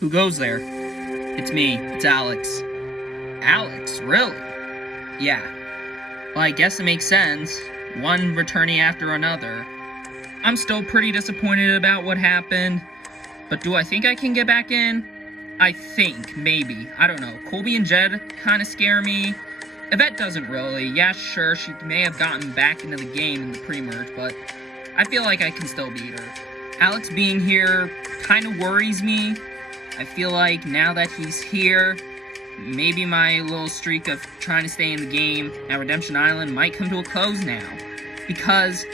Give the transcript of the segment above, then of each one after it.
Who goes there? It's me. It's Alex. Alex? Really? Yeah. Well, I guess it makes sense. One returnee after another. I'm still pretty disappointed about what happened, but do I think I can get back in? I think, maybe. I don't know. Colby and Jed kind of scare me. Yvette doesn't really. Yeah, sure, she may have gotten back into the game in the pre-merge, but I feel like I can still beat her. Alex being here kind of worries me. I feel like now that he's here, maybe my little streak of trying to stay in the game at Redemption Island might come to a close now. Because,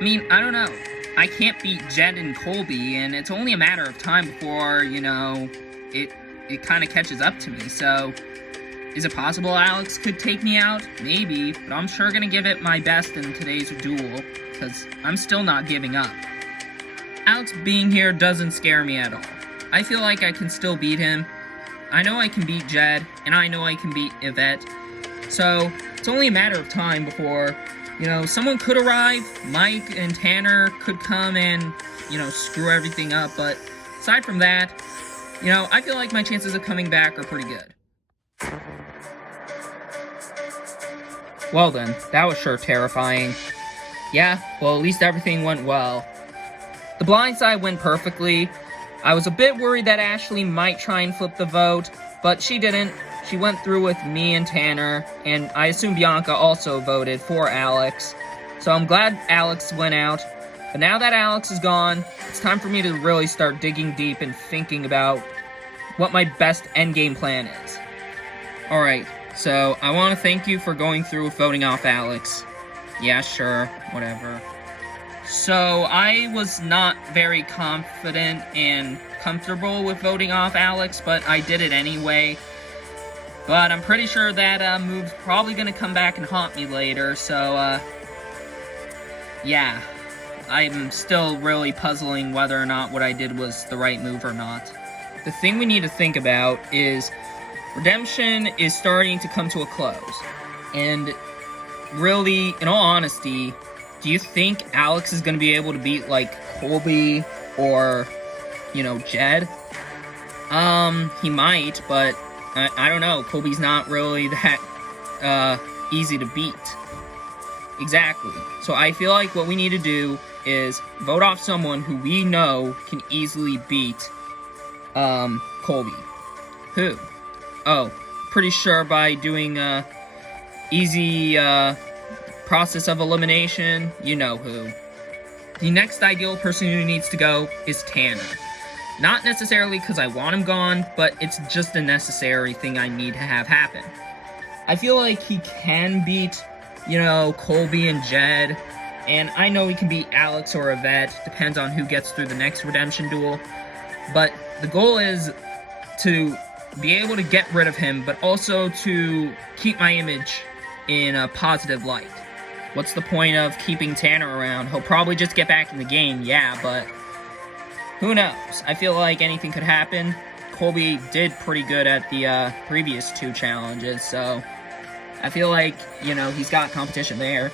I mean, I don't know. I can't beat Jed and Colby, and it's only a matter of time before, it kind of catches up to me. So, is it possible Alex could take me out? Maybe, but I'm sure gonna give it my best in today's duel, because I'm still not giving up. Alex being here doesn't scare me at all. I feel like I can still beat him. I know I can beat Jed, and I know I can beat Yvette. So, it's only a matter of time before, someone could arrive. Mike and Tanner could come and, screw everything up. But aside from that, I feel like my chances of coming back are pretty good. Well then, that was sure terrifying. Yeah, well, at least everything went well. The blind side went perfectly. I was a bit worried that Ashley might try and flip the vote, but she didn't. She went through with me and Tanner, and I assume Bianca also voted for Alex. So I'm glad Alex went out. But now that Alex is gone, it's time for me to really start digging deep and thinking about what my best endgame plan is. Alright, so I want to thank you for going through with voting off Alex. Yeah, sure, whatever. So, I was not very confident and comfortable with voting off Alex, but I did it anyway. But I'm pretty sure that move's probably gonna come back and haunt me later, so, yeah. I'm still really puzzling whether or not what I did was the right move or not. The thing we need to think about is Redemption is starting to come to a close. And really, in all honesty, do you think Alex is going to be able to beat, Colby or, Jed? He might, but I don't know. Colby's not really that, easy to beat. Exactly. So I feel like what we need to do is vote off someone who we know can easily beat, Colby. Who? Oh, pretty sure by doing, easy, process of elimination, you know who. The next ideal person who needs to go is Tanner. Not necessarily because I want him gone, but it's just a necessary thing I need to have happen. I feel like he can beat, Colby and Jed, and I know he can beat Alex or Yvette, depends on who gets through the next Redemption duel, but the goal is to be able to get rid of him, but also to keep my image in a positive light. What's the point of keeping Tanner around? He'll probably just get back in the game, yeah, but who knows? I feel like anything could happen. Colby did pretty good at the previous two challenges, so I feel like, he's got competition there.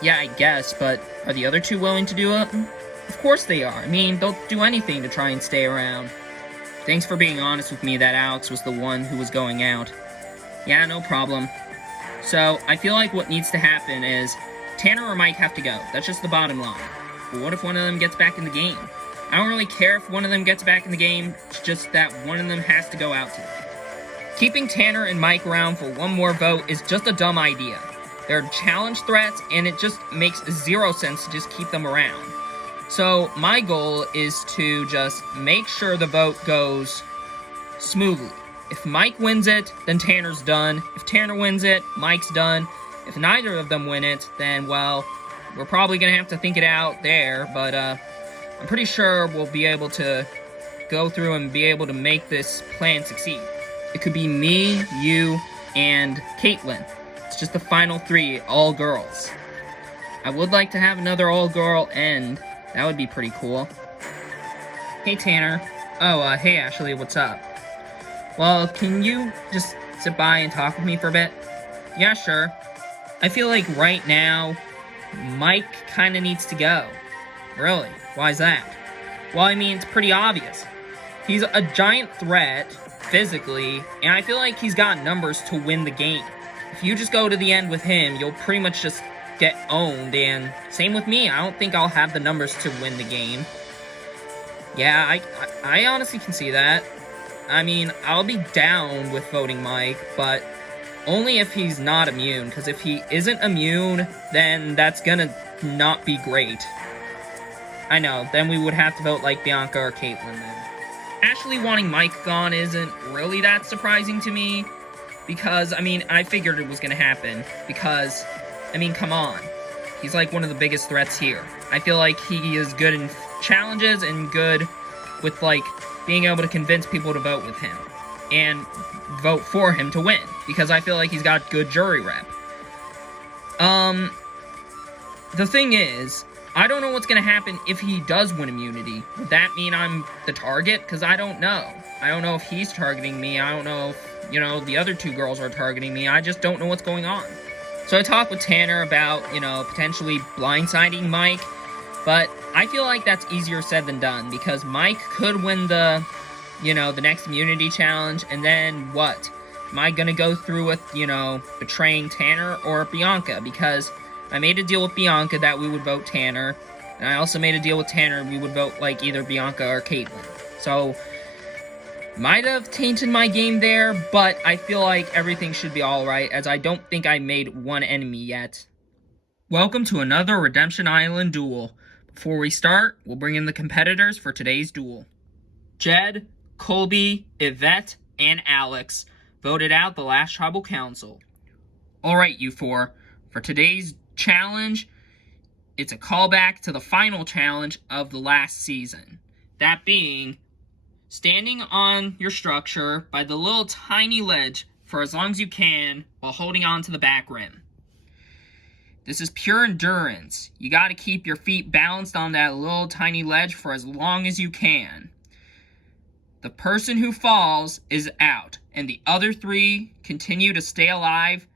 Yeah, I guess, but are the other two willing to do it? Of course they are. I mean, they'll do anything to try and stay around. Thanks for being honest with me that Alex was the one who was going out. Yeah, no problem. So, I feel like what needs to happen is Tanner or Mike have to go. That's just the bottom line. But what if one of them gets back in the game? I don't really care if one of them gets back in the game, it's just that one of them has to go out today. Keeping Tanner and Mike around for one more vote is just a dumb idea. They're challenge threats, and it just makes zero sense to just keep them around. So, my goal is to just make sure the vote goes smoothly. If Mike wins it, then Tanner's done. If Tanner wins it, Mike's done. If neither of them win it, then, well, we're probably going to have to think it out there, but I'm pretty sure we'll be able to go through and be able to make this plan succeed. It could be me, you, and Caitlin. It's just the final three, all girls. I would like to have another all-girl end. That would be pretty cool. Hey, Tanner. Oh, hey, Ashley, what's up? Well, can you just sit by and talk with me for a bit? Yeah, sure. I feel like right now, Mike kinda needs to go. Really? Why's that? Well, I mean, it's pretty obvious. He's a giant threat, physically, and I feel like he's got numbers to win the game. If you just go to the end with him, you'll pretty much just get owned, and same with me. I don't think I'll have the numbers to win the game. Yeah, I honestly can see that. I mean, I'll be down with voting Mike, but only if he's not immune, because if he isn't immune, then that's gonna not be great. I know, then we would have to vote like Bianca or Caitlyn then. Actually wanting Mike gone isn't really that surprising to me, because, I mean, I figured it was gonna happen, because, I mean, come on. He's like one of the biggest threats here. I feel like he is good in challenges and good with, like, being able to convince people to vote with him and vote for him to win, because I feel like he's got good jury rep. The thing is, I don't know what's gonna happen if he does win immunity. Would that mean I'm the target? Because I don't know. I don't know if he's targeting me. I don't know if, you know, the other two girls are targeting me. I just don't know what's going on. So I talked with Tanner about, you know, potentially blindsiding Mike, but I feel like that's easier said than done, because Mike could win the, you know, the next immunity challenge, and then what? Am I gonna go through with, you know, betraying Tanner or Bianca? Because I made a deal with Bianca that we would vote Tanner, and I also made a deal with Tanner we would vote, like, either Bianca or Caitlyn. So, might have tainted my game there, but I feel like everything should be alright, as I don't think I made one enemy yet. Welcome to another Redemption Island duel. Before we start, we'll bring in the competitors for today's duel. Jed, Colby, Yvette, and Alex voted out the last tribal council. Alright, you four, for today's challenge, it's a callback to the final challenge of the last season. That being, standing on your structure by the little tiny ledge for as long as you can while holding on to the back rim. This is pure endurance. You gotta keep your feet balanced on that little tiny ledge for as long as you can. The person who falls is out, and the other three continue to stay alive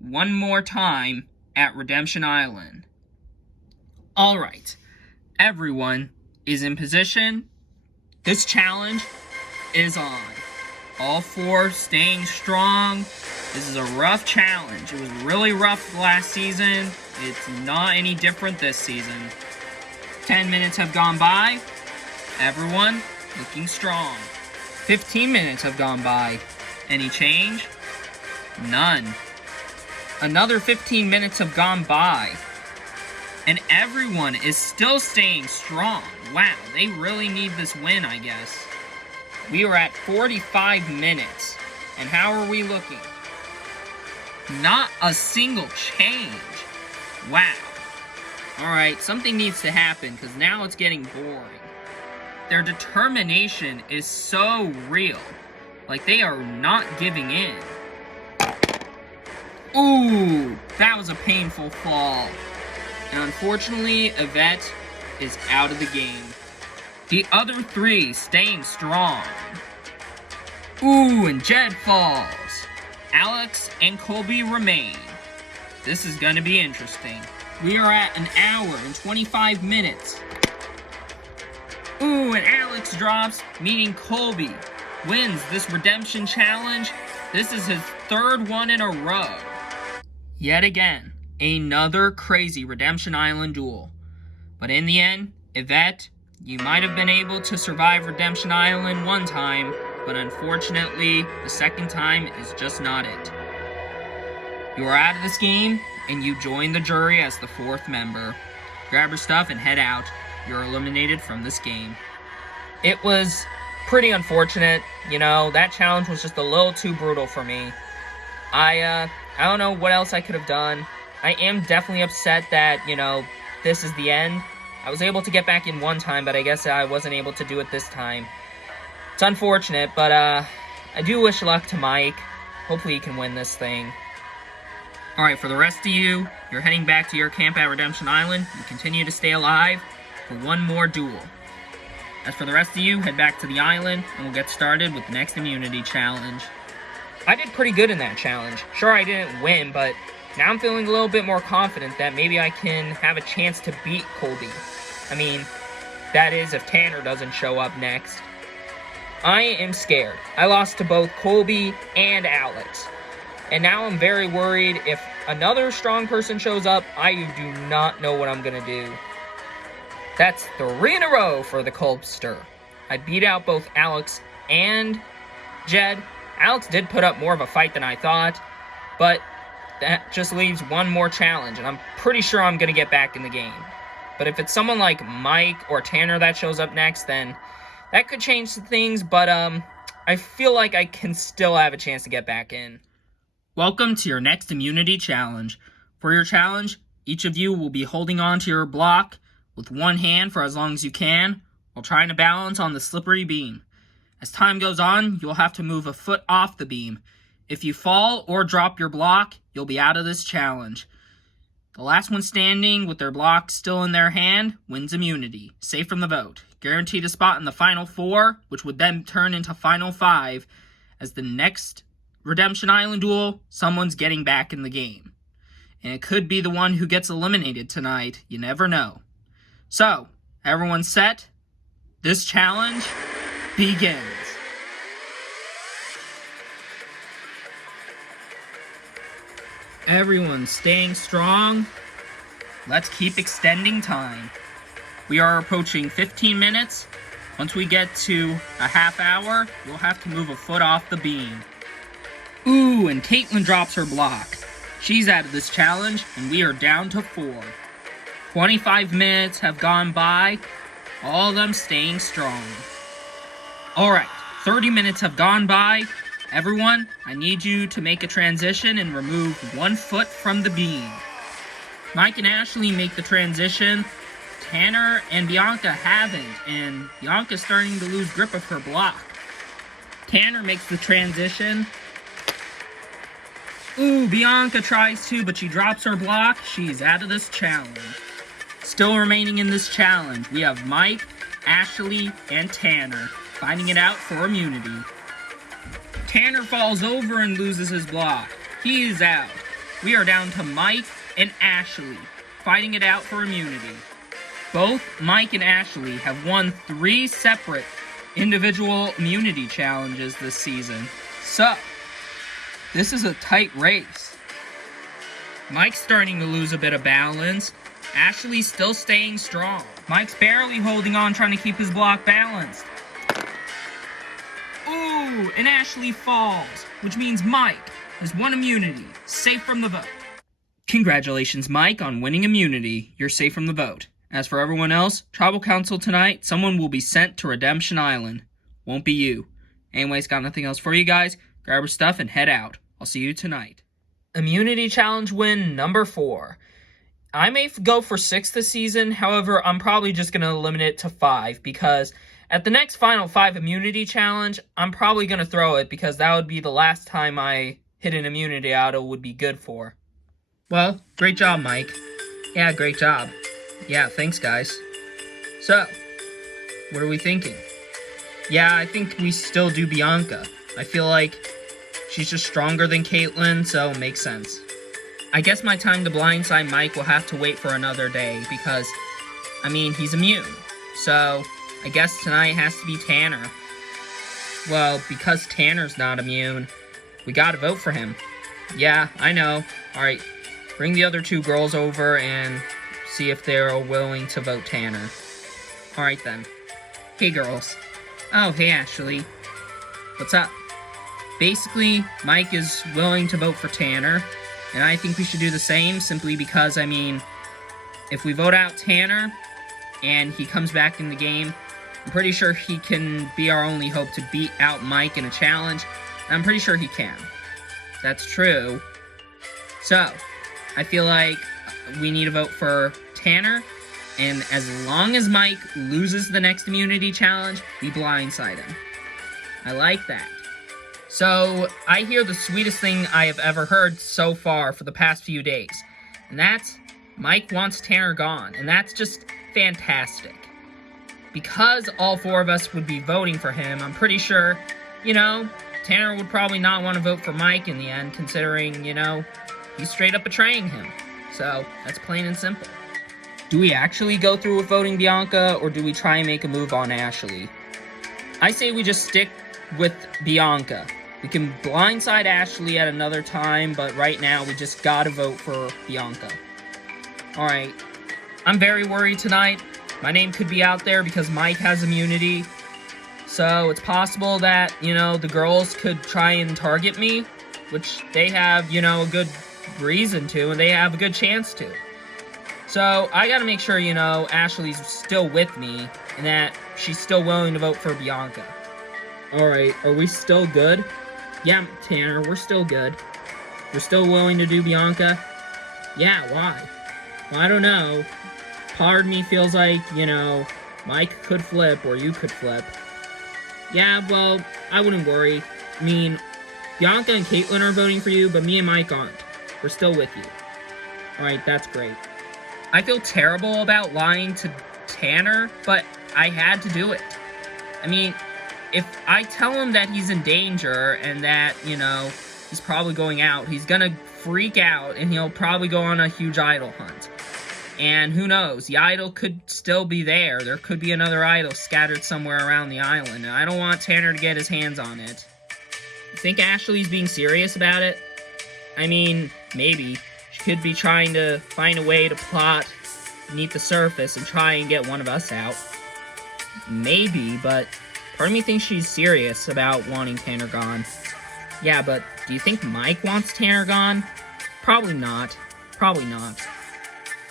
one more time at Redemption Island. Alright, everyone is in position. This challenge is on. All four staying strong. This is a rough challenge. It was really rough last season. It's not any different this season. 10 minutes have gone by. Everyone looking strong. 15 minutes have gone by. Any change? None. Another 15 minutes have gone by. And everyone is still staying strong. Wow, they really need this win, I guess. We are at 45 minutes. And how are we looking? Not a single change. Wow. Alright, something needs to happen, because now it's getting boring. Their determination is so real. Like, they are not giving in. Ooh, that was a painful fall. And unfortunately, Yvette is out of the game. The other three staying strong. Ooh, and Jed falls. Alex and Colby remain. This is gonna be interesting. We are at an hour and 25 minutes. Ooh, and Alex drops, meaning Colby wins this redemption challenge. This is his third one in a row. Yet again, another crazy Redemption Island duel. But in the end, Yvette, you might have been able to survive Redemption Island one time, but unfortunately, the second time is just not it. You are out of this game, and you join the jury as the fourth member. Grab your stuff and head out. You're eliminated from this game. It was pretty unfortunate, you know, that challenge was just a little too brutal for me. I don't know what else I could have done. I am definitely upset that, you know, this is the end. I was able to get back in one time, but I guess I wasn't able to do it this time. It's unfortunate, but I do wish luck to Mike. Hopefully he can win this thing. Alright, for the rest of you, you're heading back to your camp at Redemption Island. You continue to stay alive for one more duel. As for the rest of you, head back to the island, and we'll get started with the next immunity challenge. I did pretty good in that challenge. Sure, I didn't win, but now I'm feeling a little bit more confident that maybe I can have a chance to beat Colby. I mean, that is if Tanner doesn't show up next. I am scared. I lost to both Colby and Alex. And now I'm very worried if another strong person shows up, I do not know what I'm gonna do. That's 3 in a row for the Colbster. I beat out both Alex and Jed. Alex did put up more of a fight than I thought, but that just leaves one more challenge, and I'm pretty sure I'm gonna get back in the game. But if it's someone like Mike or Tanner that shows up next, then that could change things, but I feel like I can still have a chance to get back in. Welcome to your next immunity challenge. For your challenge, each of you will be holding on to your block with one hand for as long as you can, while trying to balance on the slippery beam. As time goes on, you'll have to move a foot off the beam. If you fall or drop your block, you'll be out of this challenge. The last one standing with their block still in their hand wins immunity, safe from the vote. Guaranteed a spot in the final 4, which would then turn into final 5. As the next Redemption Island duel, someone's getting back in the game. And it could be the one who gets eliminated tonight. You never know. So, everyone set? This challenge begins. Everyone staying strong. Let's keep extending time. We are approaching 15 minutes. Once we get to a half hour, you'll have to move a foot off the beam. Ooh, and Caitlin drops her block. She's out of this challenge, and we are down to 4. 25 minutes have gone by, all of them staying strong. Alright, 30 minutes have gone by. Everyone, I need you to make a transition and remove 1 foot from the beam. Mike and Ashley make the transition. Tanner and Bianca haven't, and Bianca's starting to lose grip of her block. Tanner makes the transition. Ooh, Bianca tries to, but she drops her block. She's out of this challenge. Still remaining in this challenge, we have Mike, Ashley, and Tanner fighting it out for immunity. Tanner falls over and loses his block. He is out. We are down to Mike and Ashley fighting it out for immunity. Both Mike and Ashley have won 3 separate individual immunity challenges this season. So, this is a tight race. Mike's starting to lose a bit of balance. Ashley's still staying strong. Mike's barely holding on, trying to keep his block balanced. Ooh, and Ashley falls, which means Mike has won immunity, safe from the vote. Congratulations, Mike, on winning immunity. You're safe from the vote. As for everyone else, Tribal Council tonight, someone will be sent to Redemption Island. Won't be you. Anyways, got nothing else for you guys. Grab your stuff and head out. I'll see you tonight. Immunity Challenge win number 4. I may go for 6 this season, however, I'm probably just going to limit it to 5, because at the next Final 5 Immunity Challenge, I'm probably going to throw it, because that would be the last time I hit an immunity auto would be good for. Well, great job, Mike. Yeah, great job. Yeah, thanks, guys. So, what are we thinking? Yeah, I think we still do Bianca. I feel like she's just stronger than Caitlin, so it makes sense. I guess my time to blindside Mike will have to wait for another day, because, I mean, he's immune. So, I guess tonight has to be Tanner. Well, because Tanner's not immune, we gotta vote for him. Yeah, I know. Alright, bring the other 2 girls over and see if they're willing to vote Tanner. Alright then. Hey girls. Oh, hey Ashley. What's up? Basically, Mike is willing to vote for Tanner, and I think we should do the same, simply because, I mean, if we vote out Tanner, and he comes back in the game, I'm pretty sure he can be our only hope to beat out Mike in a challenge. I'm pretty sure he can. That's true. So, I feel like we need to vote for Tanner, and as long as Mike loses the next immunity challenge, we blindside him. I like that. So, I hear the sweetest thing I have ever heard so far for the past few days, and that's Mike wants Tanner gone, and that's just fantastic. Because all 4 of us would be voting for him, I'm pretty sure, Tanner would probably not want to vote for Mike in the end, considering, he's straight up betraying him. So, that's plain and simple. Do we actually go through with voting Bianca, or do we try and make a move on Ashley? I say we just stick with Bianca. We can blindside Ashley at another time, but right now we just gotta vote for Bianca. Alright. I'm very worried tonight. My name could be out there because Mike has immunity. So it's possible that, the girls could try and target me, which they have, a good reason to, and they have a good chance to. So I gotta make sure, Ashley's still with me, and that she's still willing to vote for Bianca. Alright, are we still good? Yeah, Tanner, we're still good. We're still willing to do Bianca? Yeah, why? Well, I don't know. Part of me feels like, Mike could flip, or you could flip. Yeah, well, I wouldn't worry. I mean, Bianca and Caitlin are voting for you, but me and Mike aren't. We're still with you. Alright, that's great. I feel terrible about lying to Tanner, but I had to do it. I mean, if I tell him that he's in danger and that, he's probably going out, he's gonna freak out and he'll probably go on a huge idol hunt. And who knows, the idol could still be there. There could be another idol scattered somewhere around the island, and I don't want Tanner to get his hands on it. You think Ashley's being serious about it? I mean, maybe. She could be trying to find a way to plot beneath the surface and try and get one of us out. Maybe, but part of me thinks she's serious about wanting Tanner gone. Yeah, but do you think Mike wants Tanner gone? Probably not. Probably not.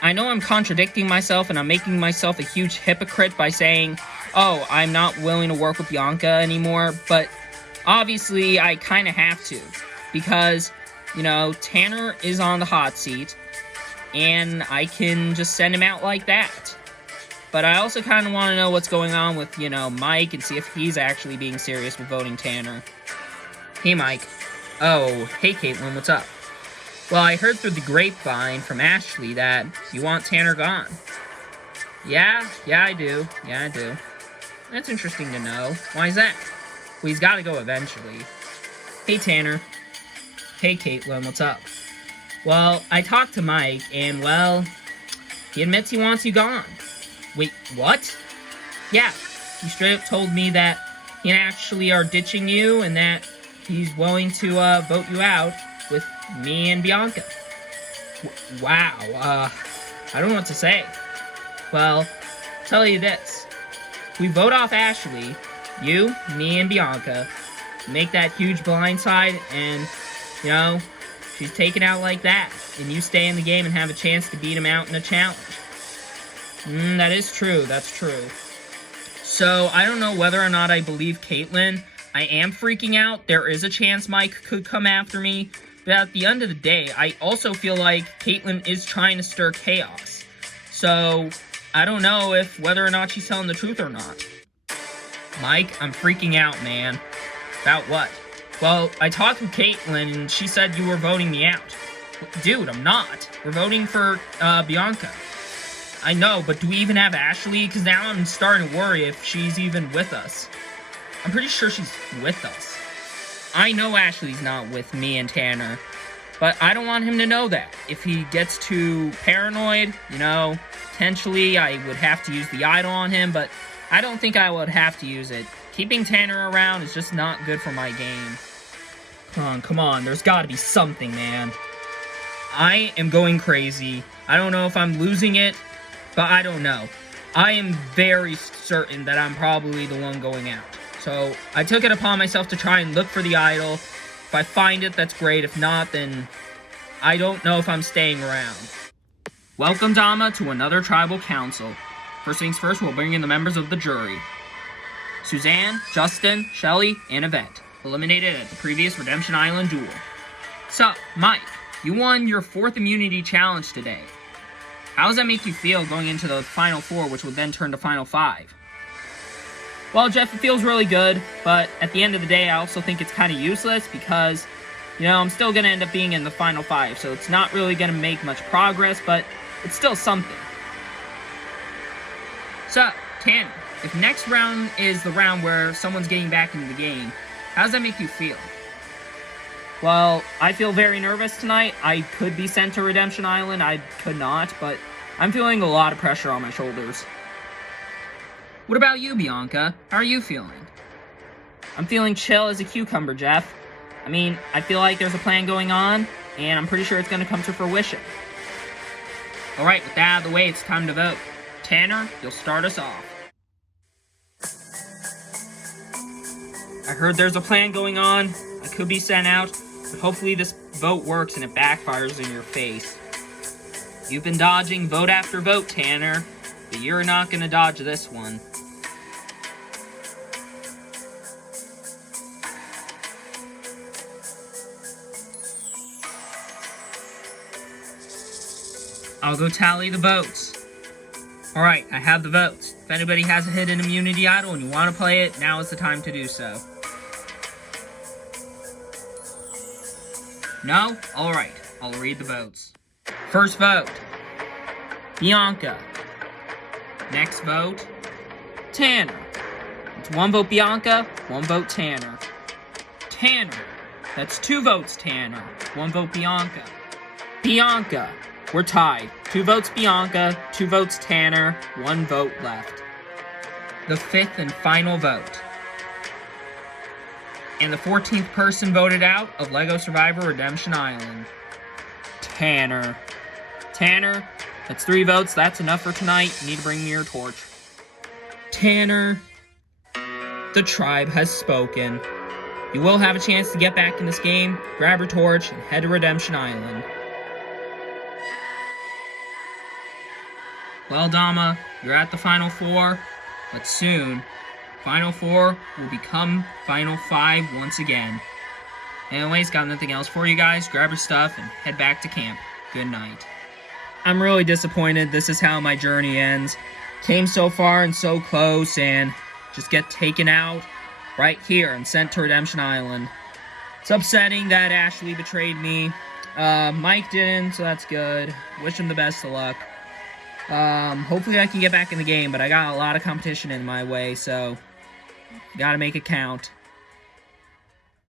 I know I'm contradicting myself and I'm making myself a huge hypocrite by saying, oh, I'm not willing to work with Bianca anymore, but obviously I kind of have to. Because, Tanner is on the hot seat, and I can just send him out like that. But I also kind of want to know what's going on with, Mike, and see if he's actually being serious with voting Tanner. Hey, Mike. Oh, hey, Caitlin, what's up? Well, I heard through the grapevine from Ashley that you want Tanner gone. Yeah, I do. That's interesting to know. Why is that? Well, he's got to go eventually. Hey, Tanner. Hey, Caitlin, what's up? Well, I talked to Mike, and, well, he admits he wants you gone. Wait, what? Yeah, he straight up told me that he and Ashley are ditching you, and that he's willing to, vote you out with me and Bianca. Wow, I don't know what to say. Well, tell you this. We vote off Ashley, you, me, and Bianca, make that huge blindside, and, she's taken out like that, and you stay in the game and have a chance to beat him out in a challenge. That is true, that's true. So, I don't know whether or not I believe Caitlin. I am freaking out. There is a chance Mike could come after me. But at the end of the day, I also feel like Caitlin is trying to stir chaos. So, I don't know whether or not she's telling the truth or not. Mike, I'm freaking out, man. About what? Well, I talked with Caitlin, and she said you were voting me out. Dude, I'm not. We're voting for, Bianca. I know, but do we even have Ashley? Because now I'm starting to worry if she's even with us. I'm pretty sure she's with us. I know Ashley's not with me and Tanner, but I don't want him to know that. If he gets too paranoid, potentially I would have to use the idol on him, but I don't think I would have to use it. Keeping Tanner around is just not good for my game. Come on, there's gotta be something, man. I am going crazy. I don't know if I'm losing it, but I don't know. I am very certain that I'm probably the one going out. So, I took it upon myself to try and look for the idol. If I find it, that's great. If not, then I don't know if I'm staying around. Welcome, Dama, to another tribal council. First things first, we'll bring in the members of the jury. Suzanne, Justin, Shelly, and Yvette, eliminated at the previous Redemption Island duel. So, Mike, you won your 4th immunity challenge today. How does that make you feel going into the Final 4, which would then turn to Final 5? Well, Jeff, it feels really good, but at the end of the day, I also think it's kind of useless because, I'm still going to end up being in the Final 5, so it's not really going to make much progress, but it's still something. So, Tanner, if next round is the round where someone's getting back into the game, how does that make you feel? Well, I feel very nervous tonight. I could be sent to Redemption Island, I could not, but I'm feeling a lot of pressure on my shoulders. What about you, Bianca? How are you feeling? I'm feeling chill as a cucumber, Jeff. I mean, I feel like there's a plan going on, and I'm pretty sure it's going to come to fruition. Alright, with that out of the way, it's time to vote. Tanner, you'll start us off. I heard there's a plan going on. I could be sent out, but hopefully this vote works and it backfires in your face. You've been dodging vote after vote, Tanner, but you're not going to dodge this one. I'll go tally the votes. Alright, I have the votes. If anybody has a hidden immunity idol and you want to play it, now is the time to do so. No? Alright, I'll read the votes. First vote, Bianca. Next vote, Tanner. It's 1 vote Bianca, 1 vote Tanner. Tanner. That's 2 votes Tanner, 1 vote Bianca. Bianca. We're tied. 2 votes Bianca, 2 votes Tanner, 1 vote left. The 5th and final vote. And the 14th person voted out of LEGO Survivor Redemption Island. Tanner. Tanner, that's 3 votes. That's enough for tonight. You need to bring me your torch. Tanner. The tribe has spoken. You will have a chance to get back in this game, grab your torch, and head to Redemption Island. Well, Dama, you're at the Final 4, but soon, Final 4 will become Final 5 once again. Anyways, got nothing else for you guys. Grab your stuff and head back to camp. Good night. I'm really disappointed. This is how my journey ends. Came so far and so close, and just get taken out right here and sent to Redemption Island. It's upsetting that Ashley betrayed me. Mike didn't, so that's good. Wish him the best of luck. Hopefully I can get back in the game, but I got a lot of competition in my way, so gotta make it count.